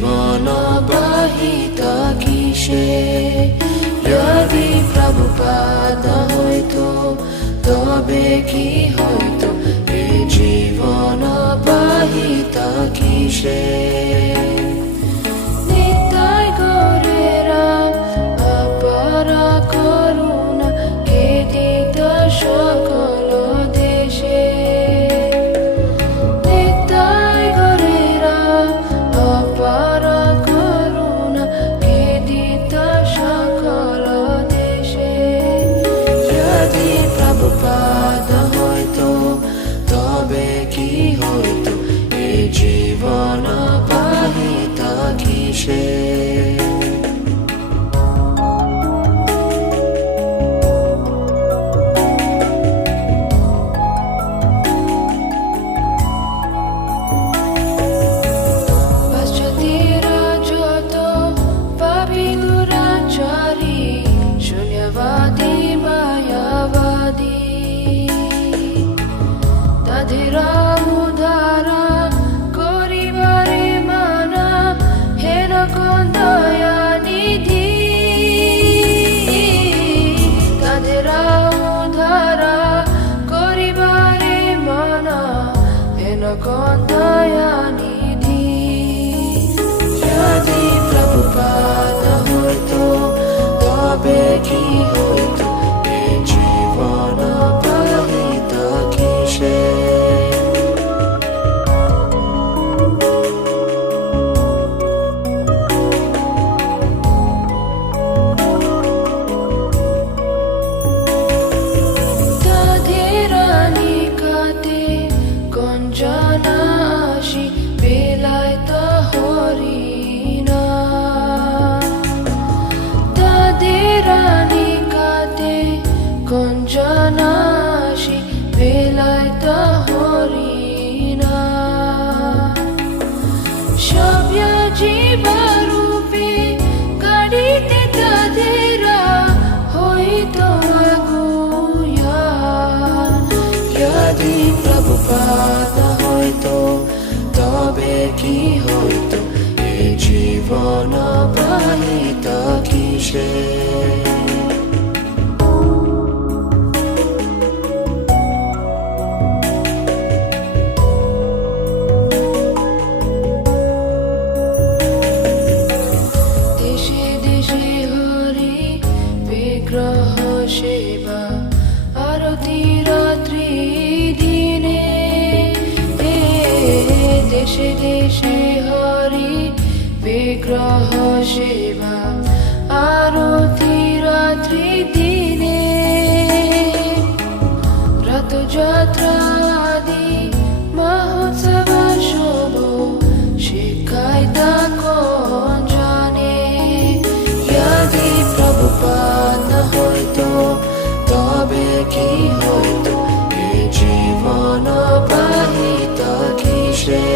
জীবন বাহিত কিসে যদি প্রভুপাদ হইতো তবে কি হইতো এ জীবন বাহিত কিসে নিতাই গৌরেরা অপারা করুণা কে দিত সকল দেশে নিতাই গৌরেরা অপারা করুণা কে দিত সকল দেশে যদি প্রভুপাদ হইতো তবে কি হইতো এ জীবন বাহিত কিসে যদি প্রভুপাদ হইতো তবে কি হইতো এ জীবন বাহিত কিসে তাদের নিকটে গঞ্জনা আসি বেলায়ত হরিণা তাদের নিকটে গঞ্জনা আসি বেলায়ত হরিণা সভ্য জীবরূপে গাড়িতে তাদের হইতো আগুয়া যদি প্রভুপাদ হইতো তবে কি হইতো এ জীবন বাহিত কিসে দেশে দেশে হরি বিগ্রহ সেবা আরতি রাত্রি দিনে দেশে দেশে হরি বিগ্রহ সেবা আরতি রাত্রি দিনে রথযাত্রা আদি মহোৎসব শুভ শিখায় তা কোন জানে যদি প্রভুপাদ হইতো তবে কি হইতো এ জীবন বাহিত কিসে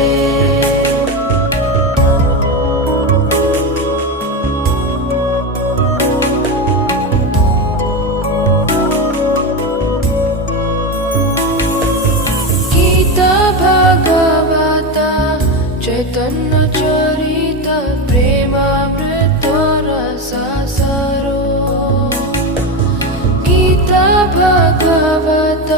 গীতা ভাগবত চৈতন্য চরিত প্রেমামৃত রসাসারো গীতা ভাগবত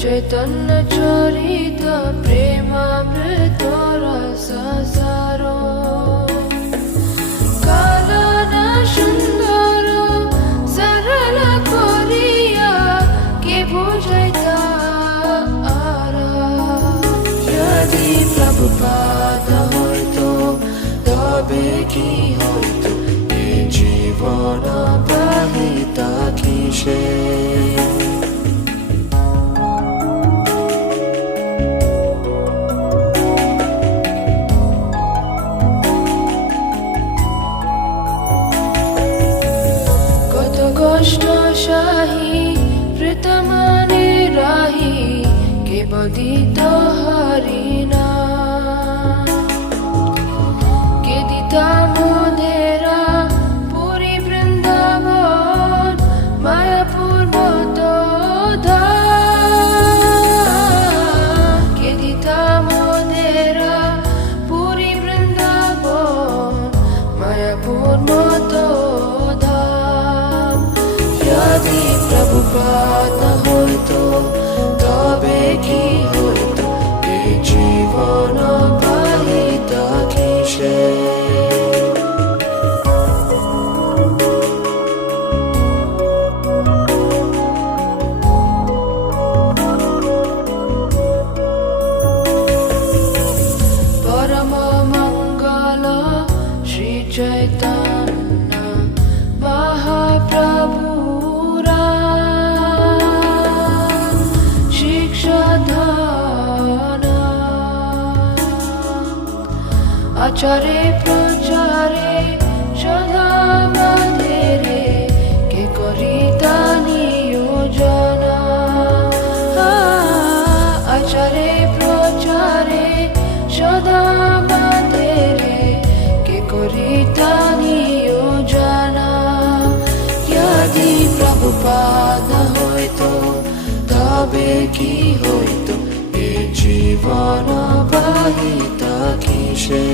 চৈতন্য চরিত প্রেমামৃত রসাসারো কালনা সুন্দর সরল করিয়া কে বুঝাইতা যদি প্রভুপাদ হইতো তবে কি হইতো এ জীবন বাহিত কিসে কত কষ্ট সাহি প্রীতমনে রাহি কে বদিত হরিণা কে দিতা মোদেরা পুরী বৃন্দাবন মায়াপুর মতো প্রভুপাদ না হইতো তবে কি হইতো এই জীবন বাহিত কিসে चैतन्य महाप्रभुरा शिक्षादान आचारे प्रचारे सदा मधेरे के करिता नियोजना आचारे प्रचारे सदा मधेरे करिता नियोजना यदि प्रभुपाद न हইতো তবে কি হইতো এই জীবন বাহিত কিসে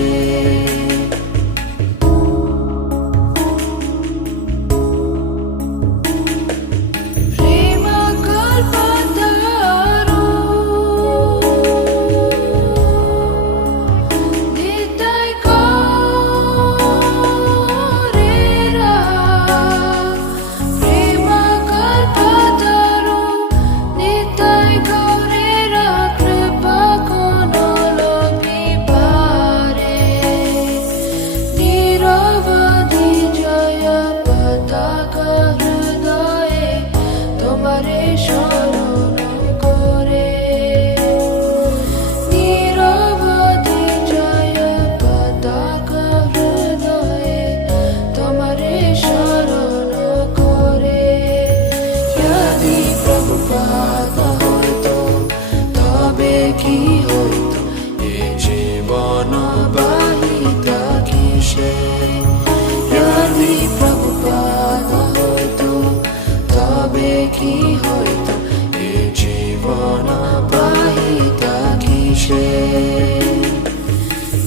কি হইতো এই জীবন বাহিত কিসে যদি প্রভুপাদ না হইতো তবে কি হইতো এই জীবন বাহিত কিসে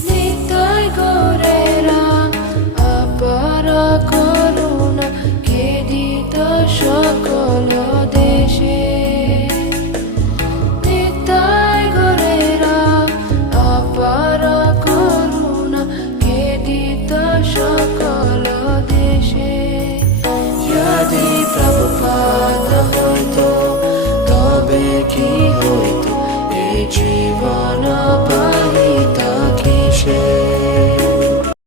নিতাই গৌরেরা অপার করুণা কে দিত সকল দেশে সকল দেশে যদি প্রভুপাদ